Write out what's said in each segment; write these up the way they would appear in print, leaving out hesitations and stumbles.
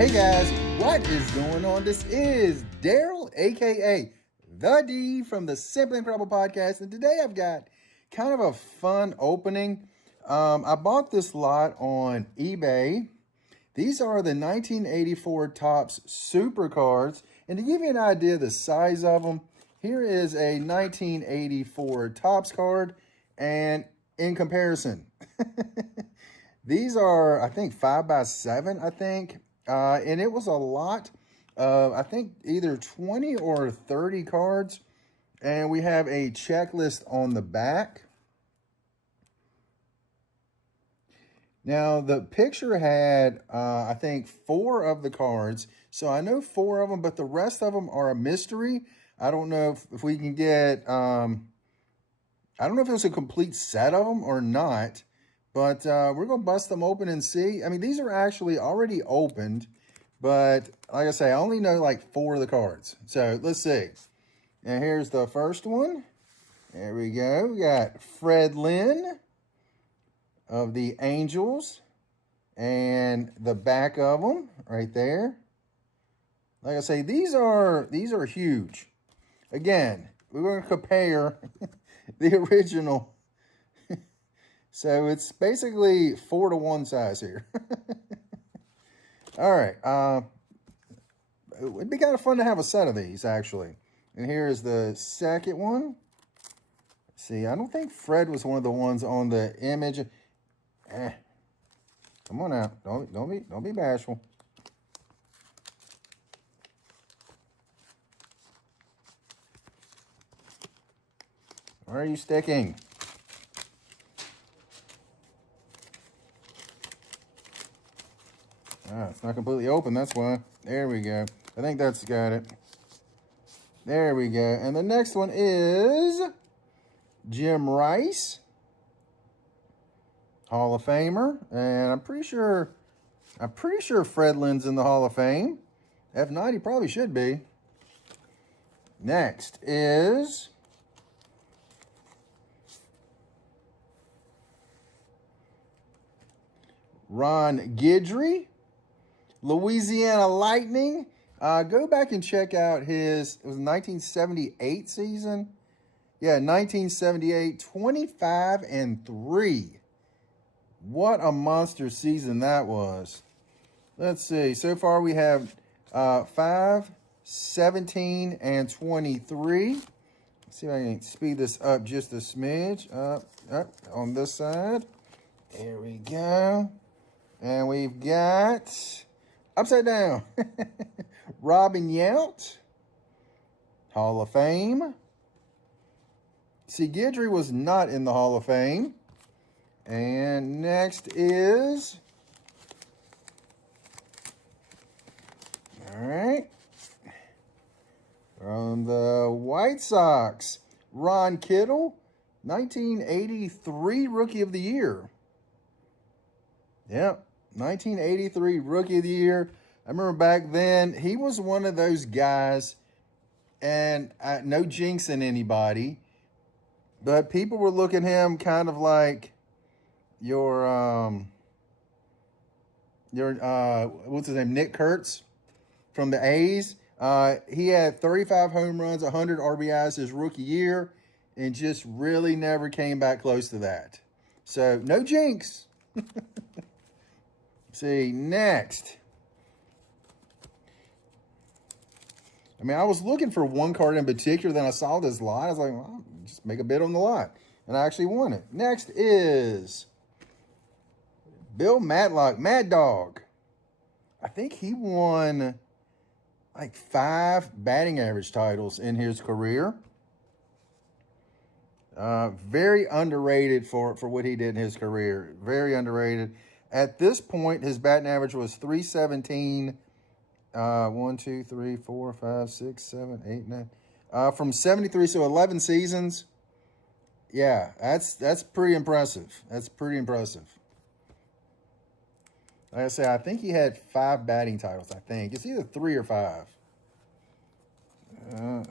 Hey guys, what is going on? This is Darryl, aka The D from the Simply Incredible podcast, and today I've got kind of a fun opening. I bought this lot on eBay. These are the 1984 Topps Supercards, and to give you an idea of the size of them, here is a 1984 Topps card, and in comparison, these are, I think, 5x7, I think. And it was a lot of, I think, either 20 or 30 cards. And we have a checklist on the back. Now, the picture had, I think, 4 of the cards. So I know 4 of them, but the rest of them are a mystery. I don't know if we can get, I don't know if it was a complete set of them or not. But we're going to bust them open and see. I mean, these are actually already opened. But like I say, I only know like 4 of the cards. So let's see. And here's the first one. There we go. We got Fred Lynn of the Angels. And the back of them right there. Like I say, these are huge. Again, we're going to compare the original. So it's basically 4-to-1 size here. All right. It'd be kind of fun to have a set of these, actually. And here is the second one. See, I don't think Fred was one of the ones on the image. Come on out. Don't be bashful. Where are you sticking? It's not completely open, that's why. There we go. I think that's got it. There we go. And the next one is Jim Rice, Hall of Famer. And I'm pretty sure Fred Lynn's in the Hall of Fame. If not, he probably should be. Next is Ron Guidry, Louisiana Lightning. Go back and check out his, it was 1978 season. Yeah, 1978, 25-3. What a monster season that was. Let's see. So far we have 5, 17, and 23. Let's see if I can speed this up just a smidge. Up on this side. There we go. And we've got upside down. Robin Yount, Hall of Fame. See, Guidry was not in the Hall of Fame. And next is, all right, from the White Sox, Ron Kittle, 1983 Rookie of the Year. Yep, 1983 Rookie of the Year. I remember back then, he was one of those guys, and no jinxing anybody, but people were looking at him kind of like your what's his name, Nick Kurtz from the A's. He had 35 home runs, 100 RBIs his rookie year, and just really never came back close to that. So, no jinx. See, next. I mean, I was looking for one card in particular, then I saw this lot. I was like, well, just make a bid on the lot. And I actually won it. Next is Bill Matlock, Mad Dog. I think he won like 5 batting average titles in his career. Very underrated for what he did in his career. Very underrated. At this point, his batting average was 317. 1, 2, 3, 4, 5, 6, 7, 8, 9. From 73, so 11 seasons. Yeah, that's pretty impressive. That's pretty impressive. Like I say, I think he had 5 batting titles, I think. It's either 3 or 5.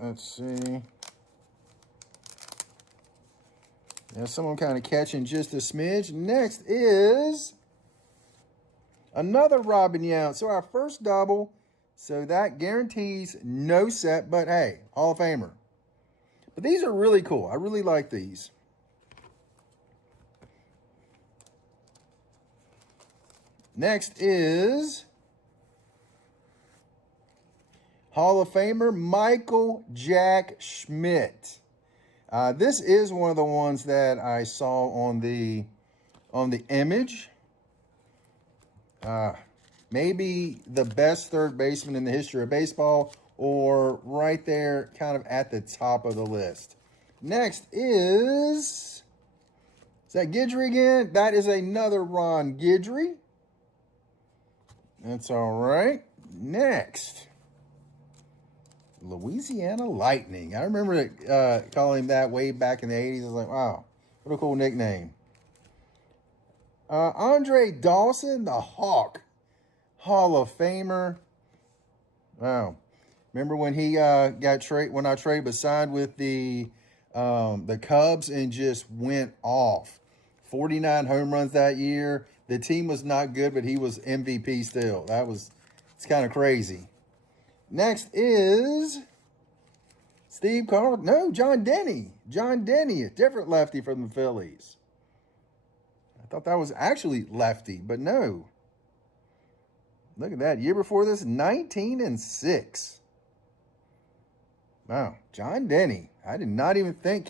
Let's see. Yeah, someone kind of catching just a smidge. Next is Another Robin Yount. So our first double. So that guarantees no set, but hey, Hall of Famer. But these are really cool. I really like these. Next is Hall of Famer Michael Jack Schmidt. This is one of the ones that I saw on the image. Maybe the best third baseman in the history of baseball, or right there, kind of at the top of the list. Next is that Guidry again? That is another Ron Guidry. That's all right. Next, Louisiana Lightning. I remember calling him that way back in the 80s. I was like, wow, what a cool nickname. Andre Dawson, the Hawk, Hall of Famer. Wow. Remember when he when I traded but signed with the Cubs and just went off. 49 home runs that year. The team was not good, but he was MVP still. It's kind of crazy. Next is Steve Carl. No, John Denny. John Denny, a different lefty from the Phillies. I thought that was actually lefty, but no. Look at that. Year before this, 19-6. Wow, John Denny. I did not even think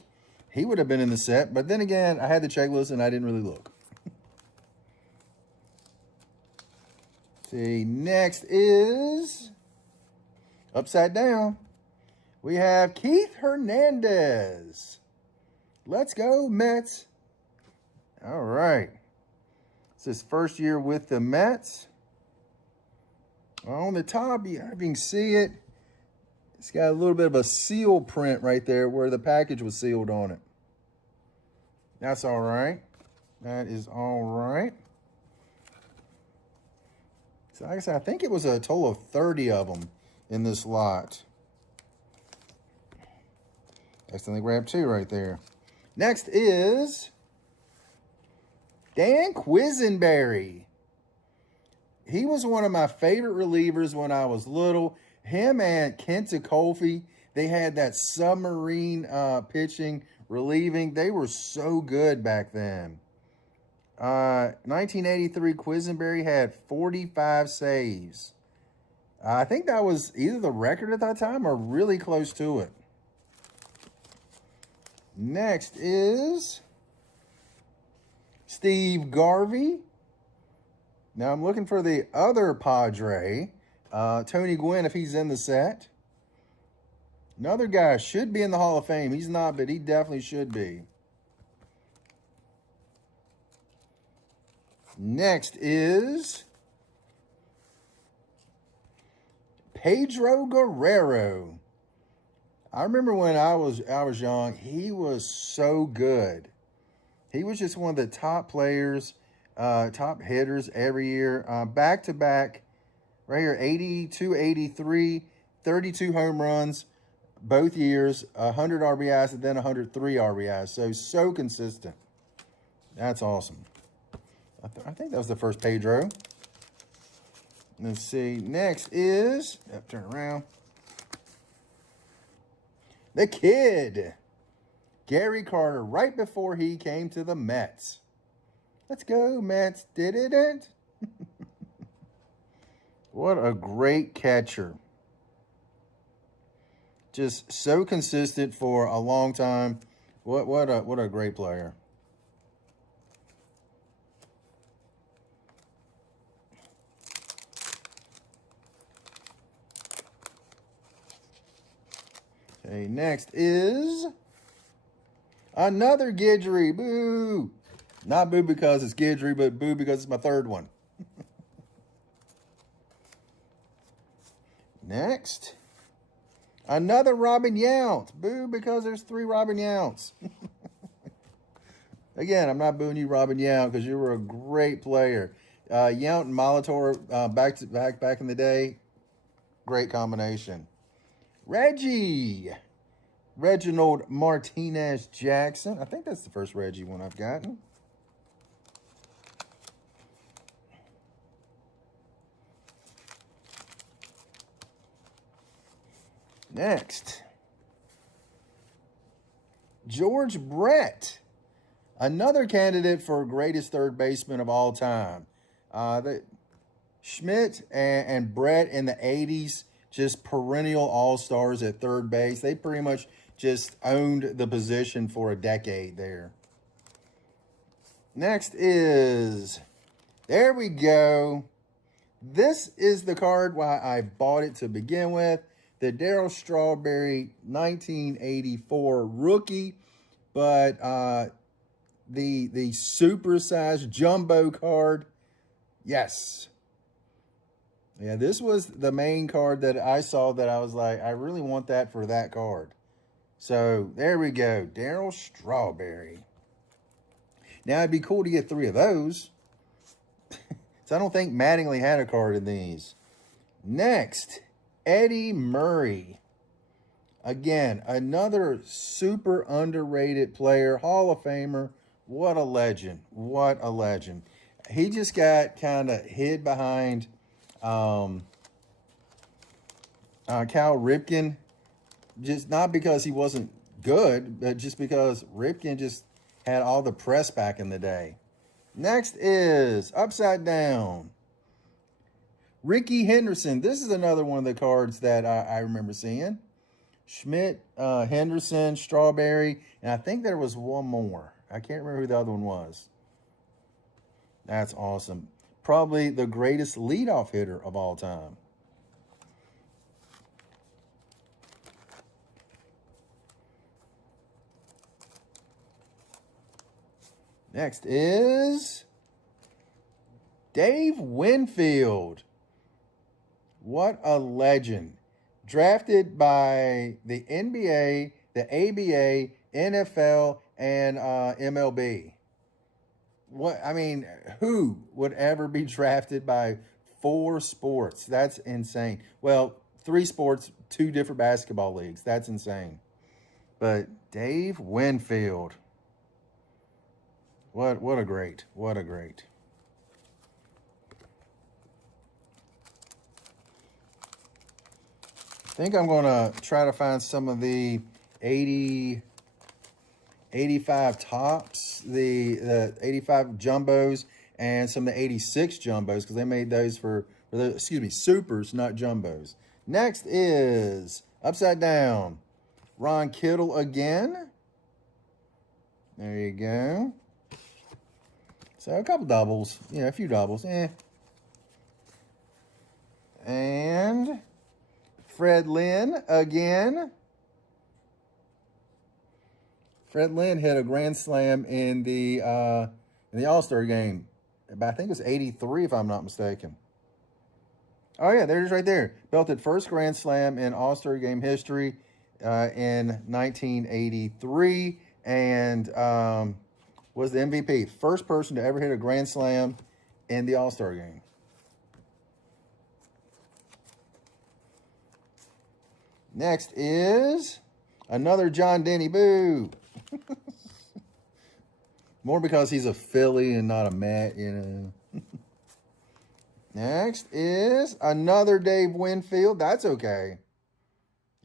he would have been in the set, but then again, I had the checklist and I didn't really look. See, next is upside down. We have Keith Hernandez. Let's go, Mets. All right. It's his first year with the Mets. On the top, you can see it. It's got a little bit of a seal print right there where the package was sealed on it. That's all right. That is all right. So like I said, I think it was a total of 30 of them in this lot. Accidentally grabbed 2 right there. Next is Dan Quisenberry. He was one of my favorite relievers when I was little. Him and Kenta Colfie, they had that submarine pitching, relieving. They were so good back then. 1983, Quisenberry had 45 saves. I think that was either the record at that time or really close to it. Next is Steve Garvey. Now I'm looking for the other Padre, Tony Gwynn, if he's in the set. Another guy should be in the Hall of Fame. He's not, but he definitely should be. Next is Pedro Guerrero. I remember when I was young, he was so good. He was just one of the top players, top hitters every year. Back to back, right here, 82, 83, 32 home runs both years, 100 RBIs, and then 103 RBIs. So consistent. That's awesome. I think that was the first Pedro. Let's see. Next is, turn around. The Kid. Gary Carter, right before he came to the Mets. Let's go, Mets. Did it? What a great catcher. Just so consistent for a long time. What a great player. Okay, next is another Guidry. Boo! Not boo because it's Guidry, but boo because it's my third one. Next, another Robin Yount. Boo because there's 3 Robin Younts. Again, I'm not booing you, Robin Yount, because you were a great player. Yount and Molitor back in the day, great combination. Reginald Martinez Jackson. I think that's the first Reggie one I've gotten. Next, George Brett, another candidate for greatest third baseman of all time. Schmidt and Brett in the 80s, just perennial all-stars at third base. They pretty much just owned the position for a decade there. Next is, there we go. This is the card why I bought it to begin with. The Darryl Strawberry 1984 rookie, but the supersized jumbo card, yes. Yeah, this was the main card that I saw that I was like, I really want that for that card. So there we go, Darryl Strawberry. Now it'd be cool to get 3 of those. So I don't think Mattingly had a card in these. Next, Eddie Murray. Again, another super underrated player, Hall of Famer. What a legend. What a legend. He just got kind of hid behind Cal Ripken. Just not because he wasn't good, but just because Ripken just had all the press back in the day. Next is Upside Down. Ricky Henderson. This is another one of the cards that I remember seeing. Schmidt, Henderson, Strawberry, and I think there was one more. I can't remember who the other one was. That's awesome. Probably the greatest leadoff hitter of all time. Next is Dave Winfield. What a legend. Drafted by the NBA, the ABA, NFL, and MLB. What, I mean, who would ever be drafted by 4 sports? That's insane. Well, 3 sports, 2 different basketball leagues. That's insane. But Dave Winfield. What a great. What a great. I think I'm going to try to find some of the 85 tops, the 85 jumbos, and some of the 86 jumbos, because they made those for the, excuse me, supers, not jumbos. Next is Upside Down. Ron Kittle again. There you go. So a couple doubles, you know, a few doubles, And Fred Lynn again. Fred Lynn hit a grand slam in the All-Star game. I think it was 83, if I'm not mistaken. Oh, yeah, there it is right there. Belted first grand slam in All-Star game history in 1983. And was the MVP. First person to ever hit a grand slam in the All-Star game. Next is another John Denny. Boo. More because he's a Philly and not a Met, you know. Next is another Dave Winfield. That's okay.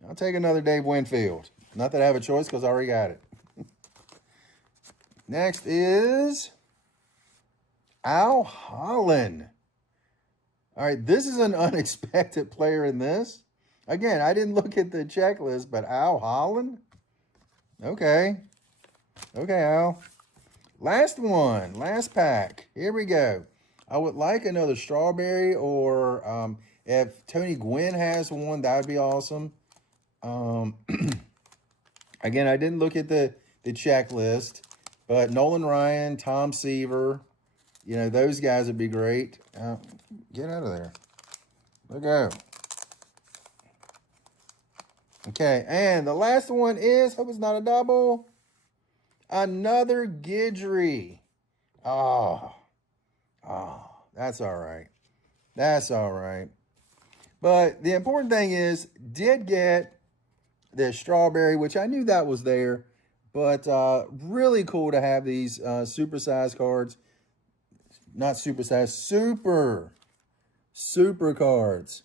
I'll take another Dave Winfield. Not that I have a choice because I already got it. Next is Al Holland. All right, this is an unexpected player in this. Again, I didn't look at the checklist, but Al Holland? Okay. Okay, Al. Last one, last pack. Here we go. I would like another Strawberry, or if Tony Gwynn has one, that would be awesome. Again, I didn't look at the checklist, but Nolan Ryan, Tom Seaver, you know, those guys would be great. Get out of there. Let go. Okay, and the last one is, hope it's not a double, another Guidry. Oh, that's all right. That's all right. But the important thing is, did get the Strawberry, which I knew that was there, but really cool to have these supersized cards. Not supersized, super cards.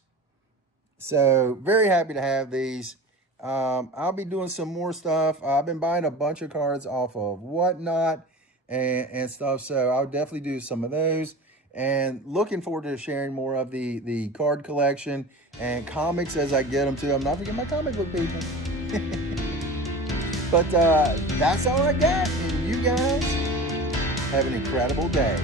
So very happy to have these. I'll be doing some more stuff. I've been buying a bunch of cards off of Whatnot and stuff, so I'll definitely do some of those. And looking forward to sharing more of the card collection and comics as I get them too. I'm not forgetting my comic book people. But that's all I got. And you guys have an incredible day.